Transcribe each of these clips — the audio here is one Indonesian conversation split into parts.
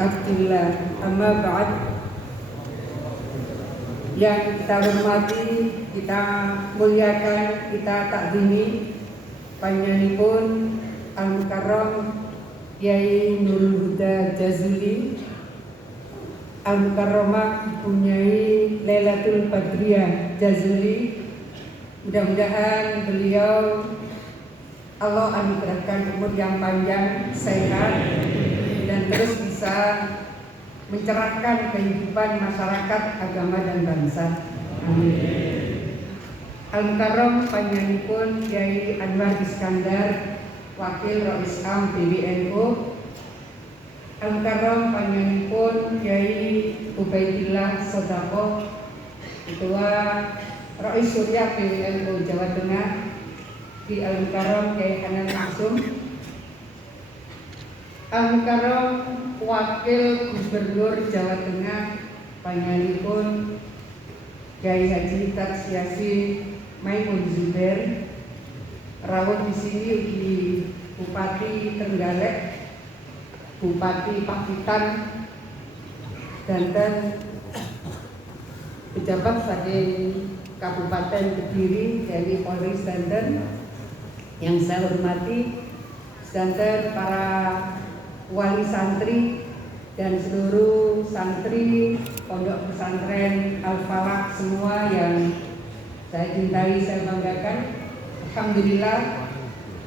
abdillah, amma ba'd. Yang kita hormati, kita muliakan, kita takzimi panjenenganipun Al-Mukarram Kyai Nurul Huda Jazuli, Al-Mukarramah Nyai Lailatul Badriyah Jazuli. Mudah-mudahan beliau Allah anugerahkan umur yang panjang, sehat, dan terus bisa mencerahkan kehidupan masyarakat, agama, dan bangsa. Amin. Al-Mukarram panjenenganipun Kyai Anwar Iskandar, Wakil Rais Am PBNU. Al-Mukarram panjenenganipun Kyai Ubaidillah Sodako, Ketua Rais Surya PBNU Jawa Tengah. Di Al-Mukarram Kyai Hanan Maksum, Al-Mukarram Wakil Gubernur Jawa Tengah panjenenganipun Kyai Haji Taksiasi Maimun Zubair. Rawuh di sini di Bupati Trenggalek, Bupati Pacitan, dan pejabat saking Kabupaten Kediri dari Polri Banten. Yang saya hormati sedanten para wali santri dan seluruh santri Pondok Pesantren Al-Falah semua yang saya cintai, saya banggakan. Alhamdulillah,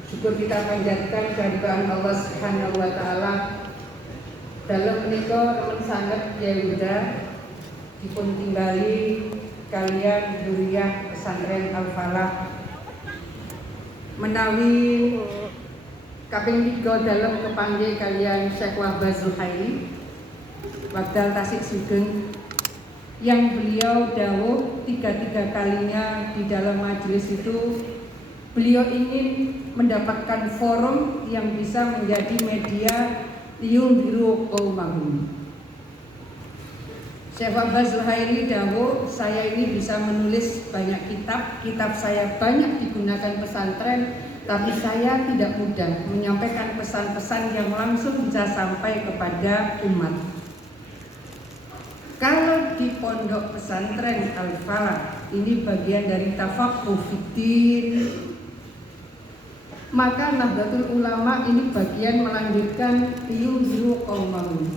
syukur kita panjatkan kehadiran Allah Subhanahu wa taala. Dalam menika remen sanget Kyai Huda dipun tingali kalian Dzurriyyah Pesantren Al-Falah menawi kaping 3 dalam kepanggih kalian Syekh Wahbah Zuhairi Wekdal Tasik Sugeng, yang beliau dawuh 3 kalinya di dalam majelis itu beliau ingin mendapatkan forum yang bisa menjadi media liyundhiru qaumahum. Syekh Wahbah Zuhairi dawuh, saya ini bisa menulis banyak kitab saya banyak digunakan pesantren, tapi saya tidak mudah menyampaikan pesan-pesan yang langsung bisa sampai kepada umat. Kalau di Pondok Pesantren Al-Falah ini bagian dari tafaqquh fiddin, maka Nahdlatul Ulama ini bagian melanjutkan liyundhiru qaumahum.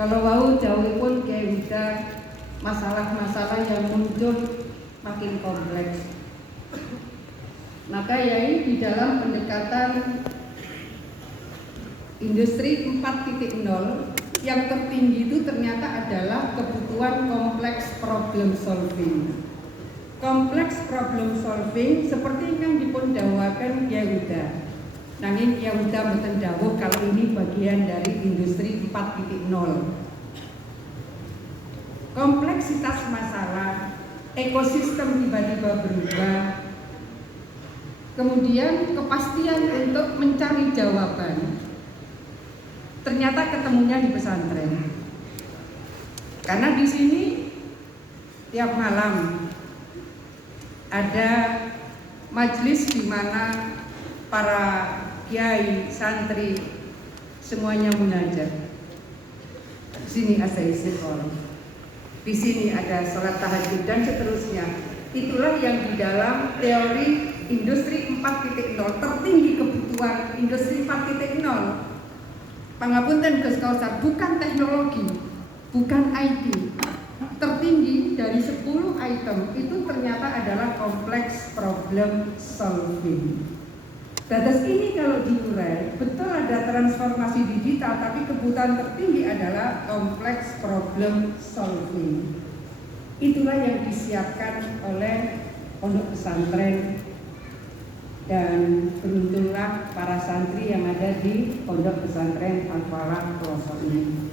Kalau wau jauhipun Kyai Huda, masalah-masalah yang muncul makin kompleks. Maka Yai di dalam pendekatan industri 4.0 yang tertinggi itu ternyata adalah kebutuhan kompleks problem solving. Kompleks problem solving seperti yang dipun dawakan Kyai Huda. Nanging Kyai Huda mboten dawuh kalau ini bagian dari industri 4.0. Kompleksitas masalah, ekosistem tiba-tiba berubah. Kemudian kepastian untuk mencari jawaban ternyata ketemunya di pesantren. Karena di sini tiap malam ada majelis di mana para kiai, santri semuanya munajat. Di sini ada istiqomah, di sini ada sholat tahajud dan seterusnya. Itulah yang di dalam teori industri 4.0, tertinggi kebutuhan industri 4.0. Pangapunten Gus Kausar, bukan teknologi, bukan IT. Tertinggi dari 10 item itu ternyata adalah kompleks problem solving. Dados ini kalau diurai, betul ada transformasi digital, tapi kebutuhan tertinggi adalah kompleks problem solving. Itulah yang disiapkan oleh Pondok Pesantren, dan beruntunglah para santri yang ada di Pondok Pesantren Al-Falah Pelosok ini.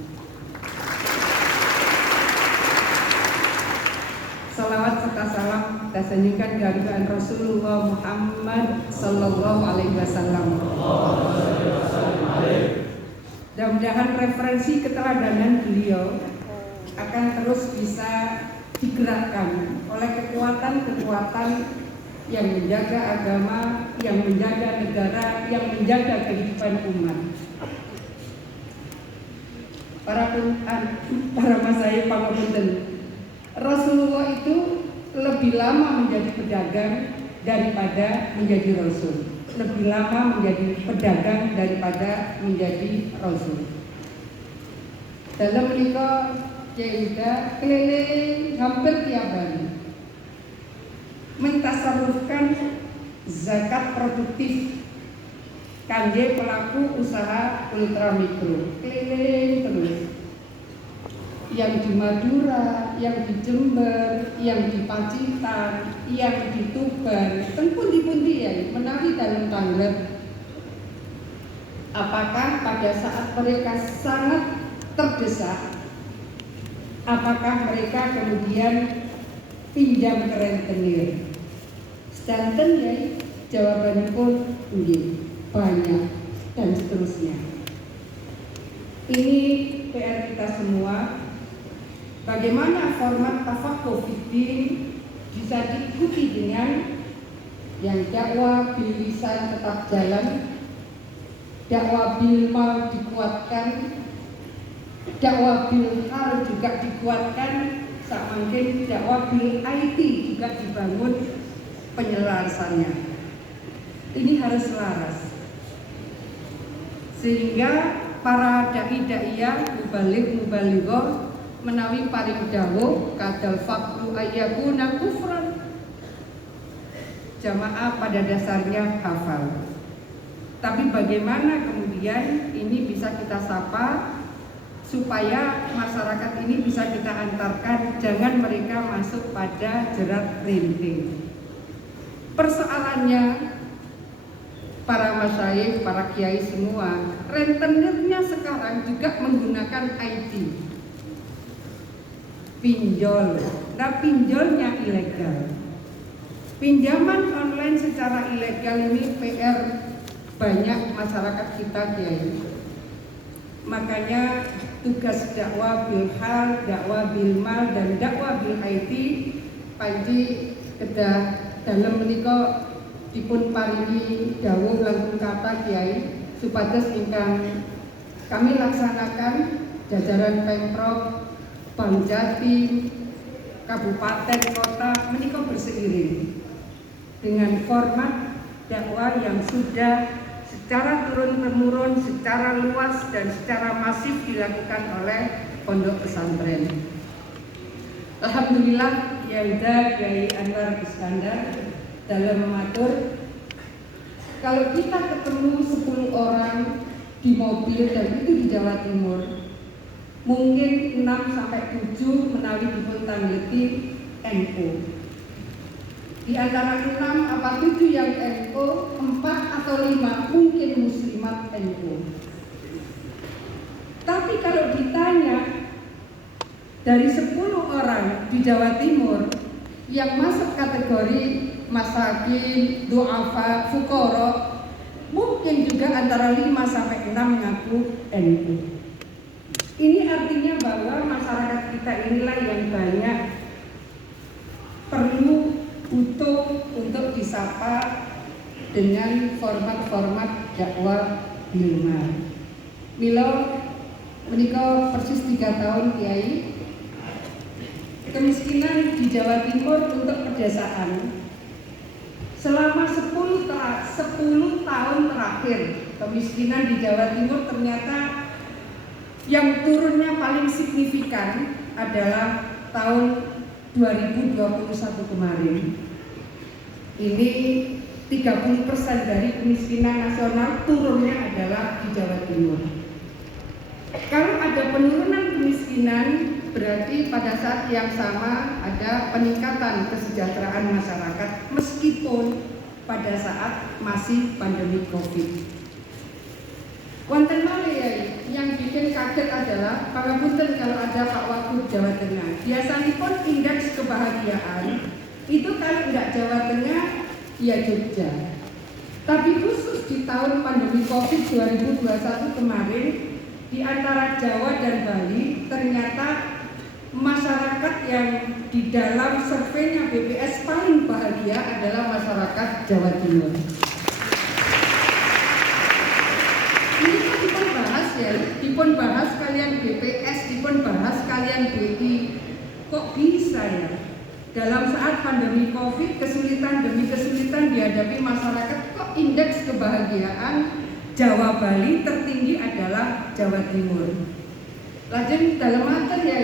Salawat serta salam dasanjungkan kehadiran Rasulullah Muhammad Sallallahu Alaihi Wasallam. Mudah-mudahan referensi keteladanan beliau akan terus bisa digerakkan oleh kekuatan-kekuatan yang menjaga agama, yang menjaga negara, yang menjaga kehidupan umat. para masai pangapunten. Rasulullah itu lebih lama menjadi pedagang daripada menjadi rasul. Lebih lama menjadi pedagang daripada menjadi rasul. Dalam menikah Yehuda keliling hampir tiap hari mentasarufkan zakat produktif kangge pelaku usaha ultramikro, keliling terus. Yang di Madura, yang di Jember, yang di Pacitan, yang di Tuban, ten pundi-pundi ya, menawi dalam Tangglet. Apakah pada saat mereka sangat terdesak, apakah mereka kemudian pinjam ke rentenir? Sedanten ya, jawabannya pun banyak dan seterusnya. Ini PR kita semua. Bagaimana format tafakuh fiddin bisa diikuti dengan yang dakwah bil lisan tetap jalan, dakwah bil mal dikuatkan, dakwah bil hal juga dikuatkan, samangkin dakwah bil IT juga dibangun penyelarasannya. Ini harus selaras. Sehingga para dai-daiyah mubalik-mubalighah menawi paring dawuh kadal faqru ayyakuna kufran. Jamaah pada dasarnya hafal. Tapi bagaimana kemudian ini bisa kita sapa supaya masyarakat ini bisa kita antarkan, jangan mereka masuk pada jerat rinting. Persoalannya para masyayikh, para kiai semua, rentenirnya sekarang juga menggunakan ID, pinjol. Nah, pinjolnya ilegal. Pinjaman online secara ilegal ini PR banyak masyarakat kita, kiai. Makanya tugas dakwah bil hal, dakwah bil mal, dan dakwah bil IT panji kedah dalam menika dipun paringi dawuh langkung kata kiai supados ingkang kami laksanakan jajaran Pemprov, Bank Jatim, kabupaten, kota menika berseiring dengan format dakwah yang sudah secara turun-temurun, secara luas dan secara masif dilakukan oleh pondok pesantren. Alhamdulillah Yahuda Kiai Anwar Iskandar dalam mengatur, kalau kita ketemu 10 orang di mobil dan itu di Jawa Timur, mungkin 6-7 menawi dipun tangleti NU. Di antara 6 apa 7 yang NU, 4 atau 5 mungkin muslimat NU. Tapi kalau ditanya dari 10 orang di Jawa Timur yang masuk kategori masakin, du'afa, fuqara, mungkin juga antara 5-6 mengaku NU. Ini artinya bahwa masyarakat kita inilah yang banyak perlu butuh untuk disapa dengan format-format dakwah bilmal. Milo menikah persis 3 tahun kiai. Kemiskinan di Jawa Timur untuk pedesaan selama 10 tahun terakhir, kemiskinan di Jawa Timur ternyata yang turunnya paling signifikan adalah tahun 2021 kemarin. Ini 30% dari kemiskinan nasional turunnya adalah di Jawa Timur. Kalau ada penurunan kemiskinan, berarti pada saat yang sama ada peningkatan kesejahteraan masyarakat meskipun pada saat masih pandemi Covid. Wonten malih ya, yang bikin kaget adalah pangapunten kalau ada Pak Wagub Jawa Tengah. Biasanya pun indeks kebahagiaan itu kalau enggak Jawa Tengah ya Jogja. Tapi khusus di tahun pandemi Covid 2021 kemarin, di antara Jawa dan Bali ternyata masyarakat yang di dalam surveinya BPS paling bahagia adalah masyarakat Jawa Timur. Ini kan dipun bahas ya, dipun bahas kalian BPS dalam saat pandemi Covid, kesulitan demi kesulitan dihadapi masyarakat, kok indeks kebahagiaan Jawa Bali tertinggi adalah Jawa Timur. Lajeng dalam mater ya,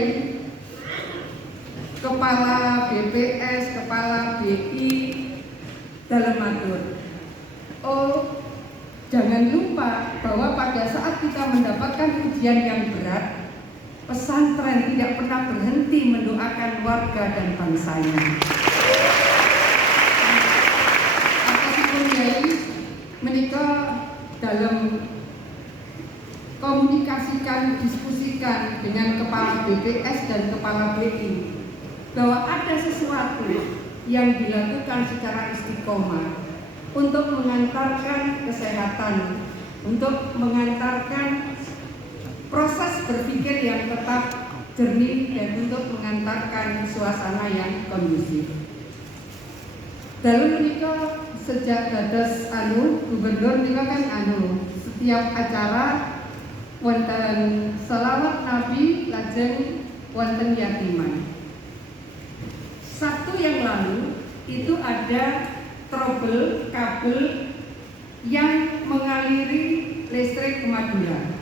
Kepala BPS, Kepala BI dalam matur. Oh, jangan lupa bahwa pada saat kita mendapatkan ujian yang berat, pesantren tidak pernah berhenti mendoakan warga dan bangsanya. Apapun Yai menikah dalam komunikasikan, diskusikan dengan Kepala BPS dan Kepala BI bahwa ada sesuatu yang dilakukan secara istiqomah untuk mengantarkan kesehatan, untuk mengantarkan proses berpikir yang tetap jernih dan untuk mengantarkan suasana yang kondusif. Dalam menikah sejak dados gubernur menikah kan setiap acara wonten selawat Nabi lajeng wonten yatiman. Sabtu yang lalu itu ada trouble kabel yang mengaliri listrik ke Madura.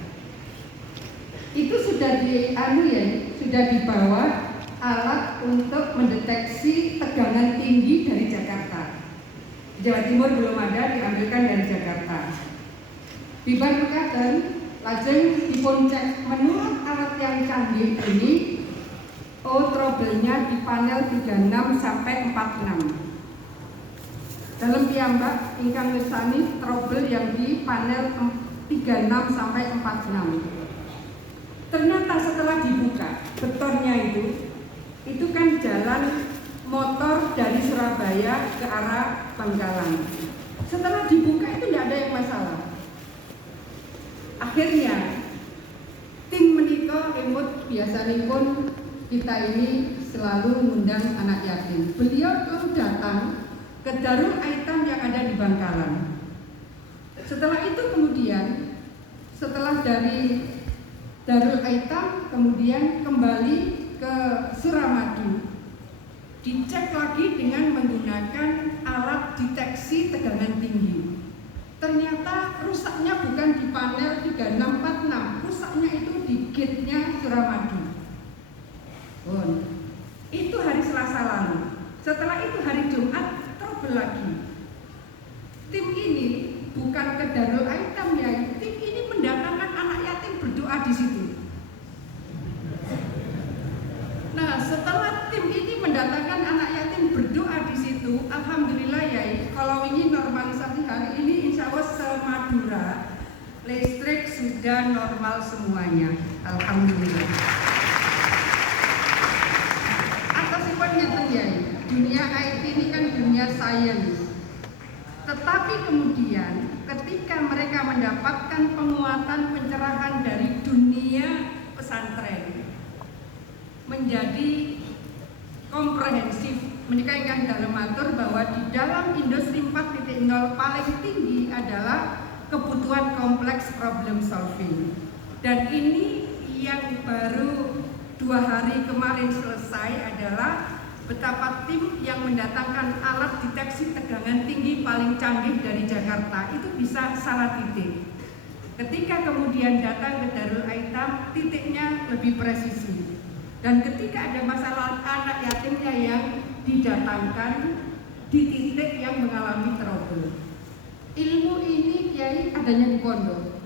Itu sudah sudah dibawa alat untuk mendeteksi tegangan tinggi dari Jakarta. Jawa Timur belum ada, diambilkan dari Jakarta. Bibar mekaten, lajeng dipun cek menurut alat yang canggih ini, trouble-nya di panel 36 sampai 46. Dalam piyambak ingkang mirsani trouble yang di panel 36 sampai 46. Ternyata setelah dibuka betonnya itu kan jalan motor dari Surabaya ke arah Bangkalan. Setelah dibuka itu tidak ada yang masalah. Akhirnya tim menika emut biasanya pun kita ini selalu mengundang anak yatim. Beliau tuh datang ke Darul Aitam yang ada di Bangkalan. Setelah itu kemudian setelah dari Darul Aitam kemudian kembali ke Suramadu, dicek lagi dengan menggunakan alat deteksi tegangan tinggi. Ternyata rusaknya bukan di panel 3646, rusaknya itu di gate-nya Suramadu. Itu hari Selasa lalu. Setelah itu hari Jumat trouble lagi. Tim ini bukan ke Darul Aitam ya, tim ini mendatangkan anak yatim berdoa di situ. Nah, setelah tim ini mendatangkan anak yatim berdoa di situ, alhamdulillah ya, kalau ini normalisasi hari ini insya Allah se-Madura listrik sudah normal semuanya, alhamdulillah. Atas sebabnya ya, dunia IT ini kan dunia sains. Tetapi kemudian ketika mereka mendapatkan penguatan pencerahan dari dunia pesantren menjadi komprehensif, mereka yang dalam matur bahwa di dalam industri 4.0 paling tinggi adalah kebutuhan kompleks problem solving. Dan ini yang baru 2 hari kemarin selesai adalah betapa tim yang mendatangkan alat deteksi tegangan tinggi paling canggih dari Jakarta itu bisa salah titik. Ketika kemudian datang ke Darul Aitam, titiknya lebih presisi. Dan ketika ada masalah anak yatimnya yang didatangkan di titik yang mengalami trouble. Ilmu ini Kiai adanya di pondok.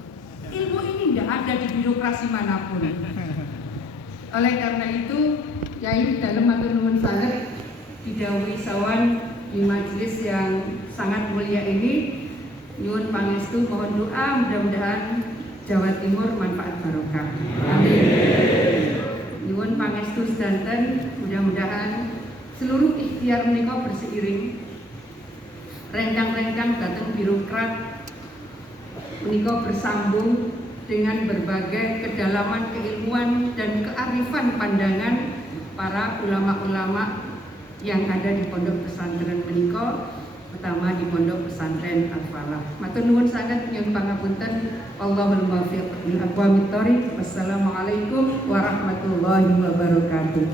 Ilmu ini tidak ada di birokrasi manapun. Oleh karena itu, Kiai dalam matur nuwun sanget didhawuhi sawan di majelis yang sangat mulia ini, nyuwun pangestu, mohon doa mudah-mudahan Jawa Timur manfaat barokah. Amin. Nyuwun pangestu sedanten mudah-mudahan seluruh ikhtiar menika berseiring rencang-rencang datang birokrat menika bersambung dengan berbagai kedalaman keilmuan dan kearifan pandangan para ulama-ulama yang ada di pondok pesantren menika, pertama di pondok pesantren Al-Falah. Matur nuwun sanget nyuwun pangapunten. Allahul muwaffiq bil aqwamit thoriq. Wassalamualaikum warahmatullahi wabarakatuh.